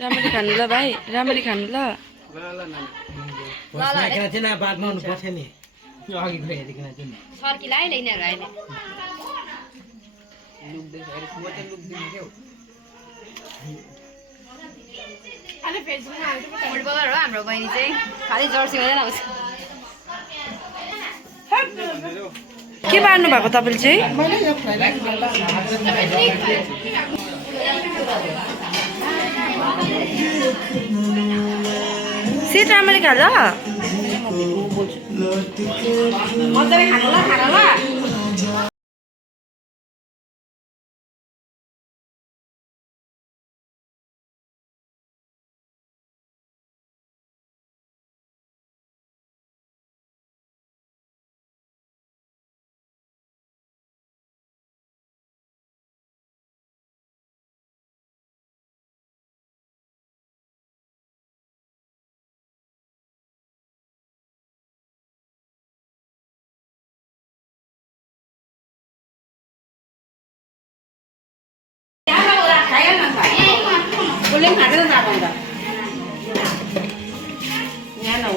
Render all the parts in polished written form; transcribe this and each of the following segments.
राम्ररी खानु ल भाइ राम्ररी खानु ल बादमा आउनु पर्छ नि अघि हेरिकन चाहिँ सर्किलाई लैनहरु अहिले अहिले फेसबुकमा हाल्छु फुटबलर हो हाम्रो बहिनी चाहिँ खाली जर्सी गरेर आउँछ के बार्नु भएको तपाईले चाहिँ सिट राम्ररी खा ल मजाले खानु ल खाना ल Boleh ada tak benda? Ya no.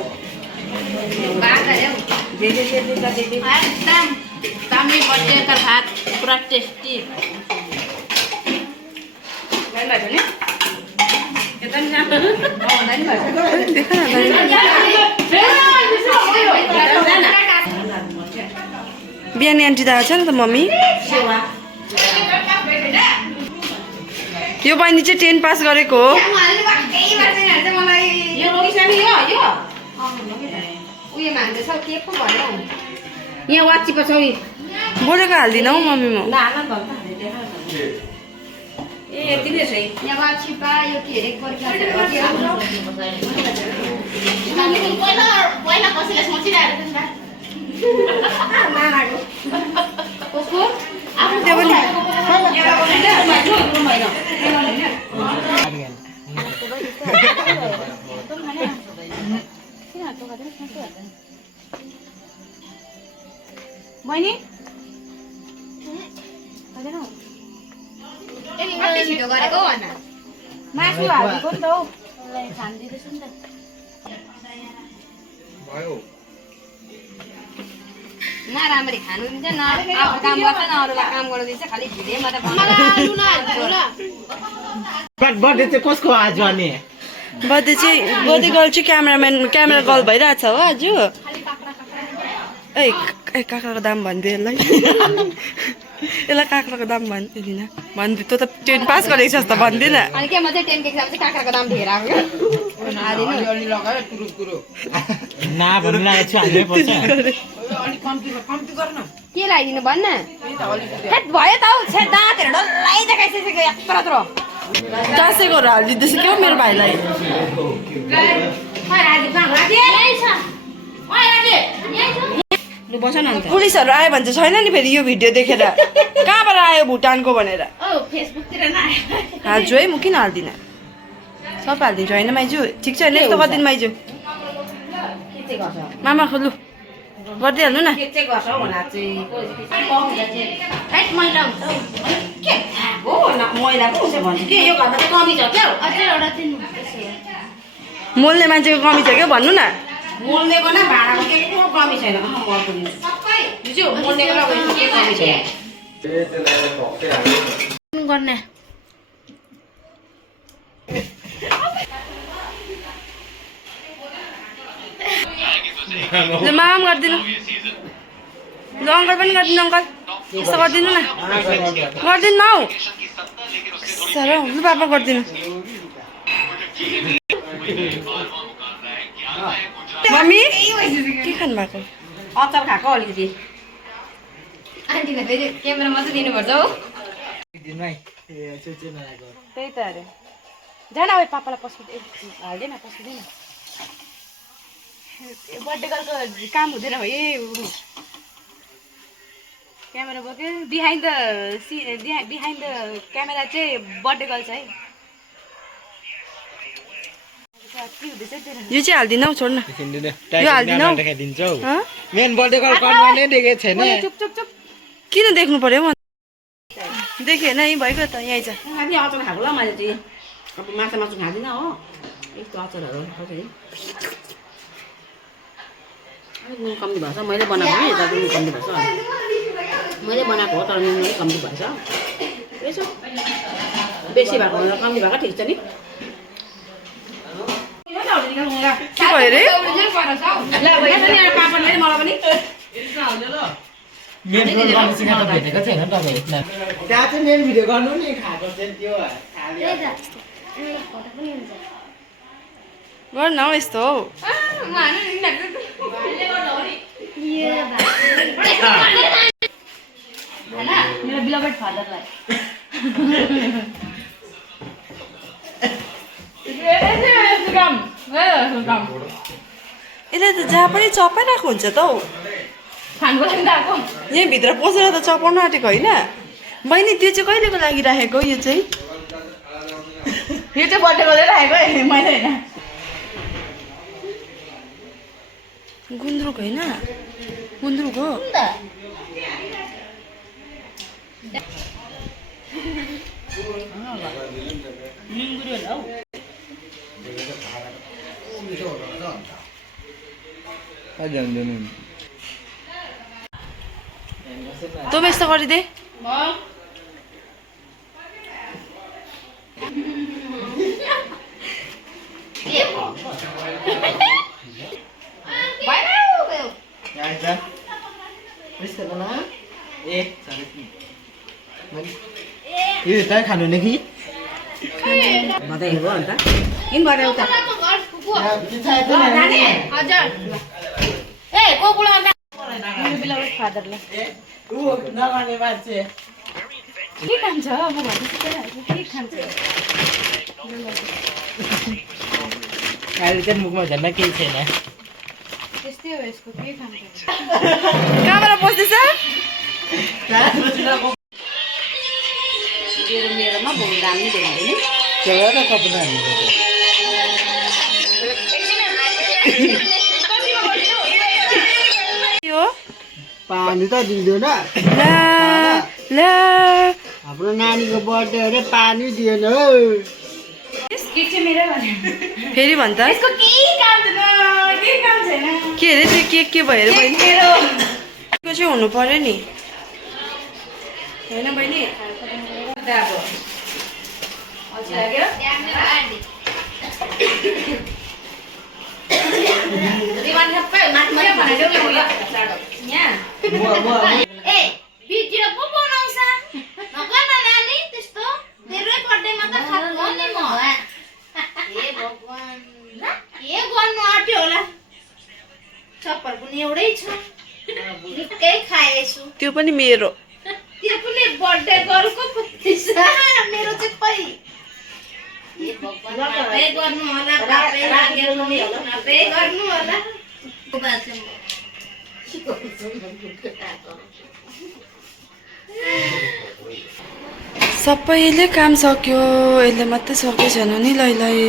Baca ya. Jadi. Adam, kami birthday का भात पूरा टेस्टी. नहीं बात नहीं. कितना ना? नहीं बात. देखा ना बिहान आन्टी दादा छ नि त मम्मी यो बहिनी चाहिँ 10 पास गरेको हो यहाँ वाची पछाडि बोलेको हाल्दिन हौ मम्मी म ए यति नै छ यहाँ वाची पा यो के रे परीक्षा पहिला कसैले सोचिरहेको छ नानाको कसको आफ्नो त्यो पनि बहिनी छिटो गरेको भन मासु हालेको नि त हौ छान्दिँदैछु नि त न राम्ररी खानु दिन्छ न आफ्नो काम गर्छ न अरूलाई काम गर्नु दिन्छ खालि भिडियो मात्रै बर्थडे चाहिँ कसको आज अनि बर्थडे गर्ल चाहिँ क्यामेरा गर्ल भइरहेछ हो आज ए काकाको दाम भनिदियो यसलाई यसलाई काकाको दाम भन्दिन भन्दै तँ त 10 पास गरेको छस् त भन्दिन अनि के म चाहिँ 10 के हिसाबले काकाको दाम धेर आएको अलि लगायो तुरु ना भन्नु लागेको छु हाल्नै पर्छ अलि कम्ती गर्न के लगाइदिनु भन्न हेट भयो त हौ छे दाँतहरु डल्लै देखाइसकेको यत्रो टाँसेको हालिदिँदैछ के हो मेरो भाइलाई पुलिसहरू आयो भने चाहिँ छैन नि फेरि यो भिडियो देखेर कहाँबाट आयो भुटानको भनेर हाल्छु है म किन हाल्दिनँ सब हालिदिन्छु होइन माइजू ठिक छ होइन यस्तो गरिदिनु माइजू मामा खोलु गरिदिइहाल्नु न मोल्ने मान्छेको कमी छ क्या भन्नु न मोल्नेको न भाडाको के कमी छैन मोल्नेको के कमी छैन गर्ने माम गरिदिनु ल अङ्कल पनि गरिदिनु अङ्कल यस्तो गरिदिनु न गरिदिनु न हौ सर लु पापा गरिदिनु मम्मी के खानु भएको अचार खाएको अलिकति आन्टीलाई फेरि क्यामेरा मात्रै दिनुपर्छ हौ त्यही त अरे जान अब पापालाई पस्किँदै हाल्दैन पस्किँदैन बर्थडे गर्लको काम हुँदैन भाइ क्यामेरा बोक्यो बिहाइन्ड द क्यामेरा चाहिँ बर्थडे गर्ल छ है यो चाहिँ हाल्दिनौ छोड न यो हाल्दिनौ देखाइदिन्छौ मेन बर्थडे गर्ल कन्टेन्टै देखेको छैन किन देख्नु पर्यो देखेन है भइगयो त यहीँ जा खालि अचार खाएको ल मैले चाहिँ अब माछा मासु खाँदिनँ हो यस्तो अचारहरू खाउँछु अलिक नुन कम्ती भएछ मैले बनाएको कि दाजु नुन कम्ती भएछ मैले बनाएको हो तर नुन अलिक कम्ती भएछ यसो बेसी भएको भन्दा कम्ती भएको ठिक छ नि के भयो रे पापडले मलाई पनि मेन रोल गर्नु सिकाएर त भेटेको छैन तपाईँ त्यहाँ चाहिँ मेन भिडियो गर्नु नि खाएको चाहिँ त्यो गर न हौ यस्तो हौ मेरो बिलोबेड फादरलाई यसले त जहाँ पनि चपाइरहेको हुन्छ त हौ खानको लागि आएको यहीँभित्र पसेर त चपाउनु आँटेको होइन बहिनी त्यो चाहिँ कहिलेको लागि राखेको यो चाहिँ यो चाहिँ बर्थडे गरेर राखेको मैले होइन गुन्द्रुक होइन गुन्द्रुक हो तँ यस्तो गरिदे यो त खानु नि कि भन्दै हो अन्त किन गरेर उता नगर्ने मान्छे के खान्छ म भन्दैछु के खान्छ अहिले चाहिँ मुखमा झन्डा केही छैन त्यस्तै हो यसको के खान्छ कहाँबाट पस्दैछ मेरोमा बहुत दामी देख्दैन चला त कपडा यो पानी त दिँदैन ला ला हाम्रो नानीको बर्थडे अरे पानी दिएन हौ के चाहिँ मेरो भन्यो फेरि भन् त यसको केही काम छैन केही काम छैन के अरे त्यो के भयो अरे बहिनी मेरो त्यो चाहिँ हुनु पर्यो नि होइन बहिनी भिडियो पो बनाउँछ नगर न नानी त्यस्तो तेरै बर्थडेमा त खाएको नि म हे भगवान के गर्नु आँट्यो होला चप्पल पनि एउटै छ निकै खाएछु त्यो पनि मेरो त्यो पनि बर्थडे गर्लको पैसा मेरो चाहिँ खै हे भगवान पे गर्नु होला पे लागेर पे गर्नु होला सबैले काम सक्यो यसले मात्रै सकेको छैन नि लैलाई